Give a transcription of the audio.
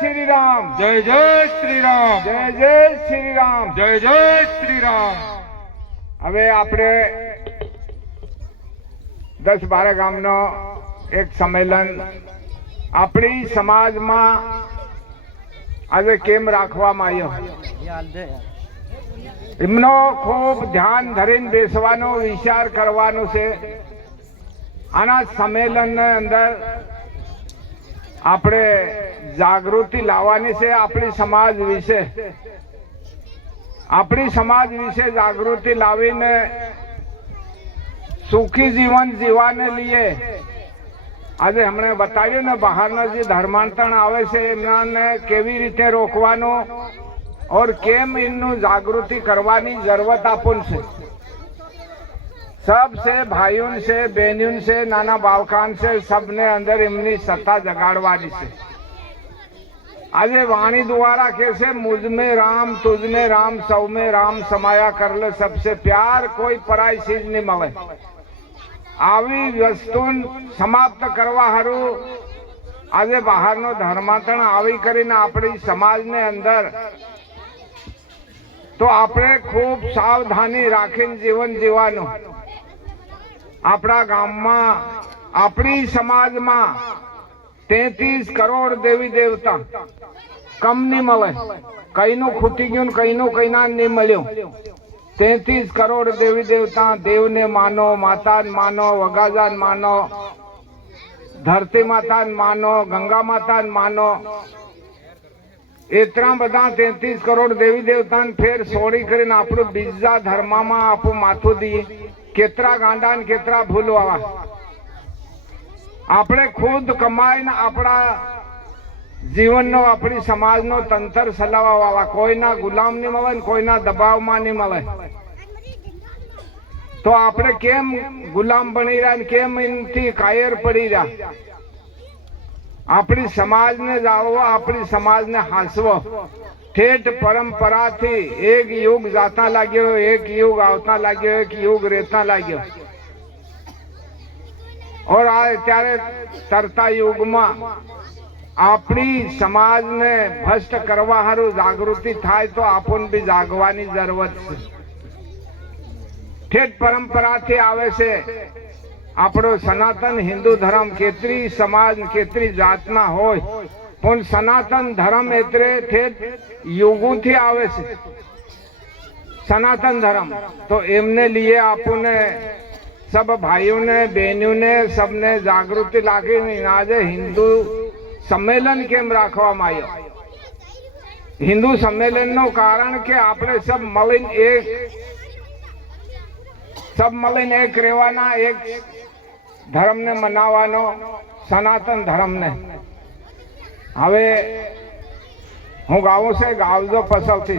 શ્રી રામ, જય જય શ્રી રામ, જય જય શ્રી રામ, જય જય શ્રી રામ. હવે આપણે 10-12 ગામનો એક સંમેલન આપણી સમાજમાં આજે કેમ રાખવામાં આવ્યો, એમનો ખૂબ ધ્યાન ધરીને બેસવાનો વિચાર કરવાનો છે. આના સંમેલનની અંદર આપણે જાગૃતિ લાવવાની છે. આપણી સમાજ વિશે જાગૃતિ લાવીને સુખી જીવન જીવાને લીએ આજે હમણાં બતાવ્યું ને, બહારના જે ધર્માંતરણ આવે છે એમને કેવી રીતે રોકવાનું और કેમ એમનું જાગૃતિ કરવાની જરૂરત આપણ છે. सब से भाइयों से बहनों से नाना बालकान से सबने अंदर इमनी सत्ता जगाड़वानी से. आज वाणी द्वारा कैसे मुझ में राम, तुझ में राम, सौ में राम समाया कर ले सबसे प्यार, कोई पराई चीज नहीं मले. આવી વસ્તુ સમાપ્ત કરવા હારું આજે બહારનો ધર્માંતરણ આવી કરીને આપણી સમાજને અંદર તો આપણે ખૂબ સાવધાની રાખીને જીવન જીવવાનું. આપણા ગામમાં આપણી સમાજમાં 33 કરોડ દેવી દેવતા કમ નહીં મળે. કઈનું ખૂટી ગયું, કઈનું કઈના નહીં મળ્યું. 33 કરોડ દેવી દેવતા, દેવને માનો, માતાને માનો, વગાજાને માનો, ધરતી માતાને માનો, ગંગા માતાને માનો. એટલા બધા 33 કરોડ દેવી દેવતાને ફેર છોડી કરીને આપણું બીજા ધર્મમાં આપણું માથું દઈએ. કેટલા ગાંડા ને કેટલા ભૂલવા. આપણે ખુદ કમાઈને આપણા જીવનનો, આપણી સમાજનો તંત્ર ચલાવવા, કોઈના ગુલામ નહીં મળે ને કોઈના દબાવમાં નહીં મળે. તો આપણે કેમ ગુલામ બની રહ્યા ને કેમ એમથી કાયર પડી રહ્યા? આપણી સમાજને જાળવો, આપણી સમાજને હાંસવો. ठेठ परंपरा थी एक युग जाता लाग्यो, एक युग आवता लाग्यो, एक युग रहता लाग्यो. और आ त्यारे तरता युग में अपनी समाज ने भ्रष्ट करवा हारू जागृति थाय तो आपन भी जागवानी जरूरत है. ठेठ परंपरा थी आवे से आपणो सनातन हिंदू धर्म केतरी समाज केतरी जातना होय, पण सनातन धर्म एतरे ठेठ युगों थी आवे से. सनातन धर्म तो एमने लिए आपने सब भाइयों ने बहनों ने सबने जागृति लागी. आज हिंदू सम्मेलन केम राखवामां आव्यो? हिंदू सम्मेलन नो कारण के आपणे सब मळीने एक रहेवाना, एक धर्म ने मनाववानो, सनातन धर्म ने. હવે હું ગાઉં છે ગાવજો પસલથી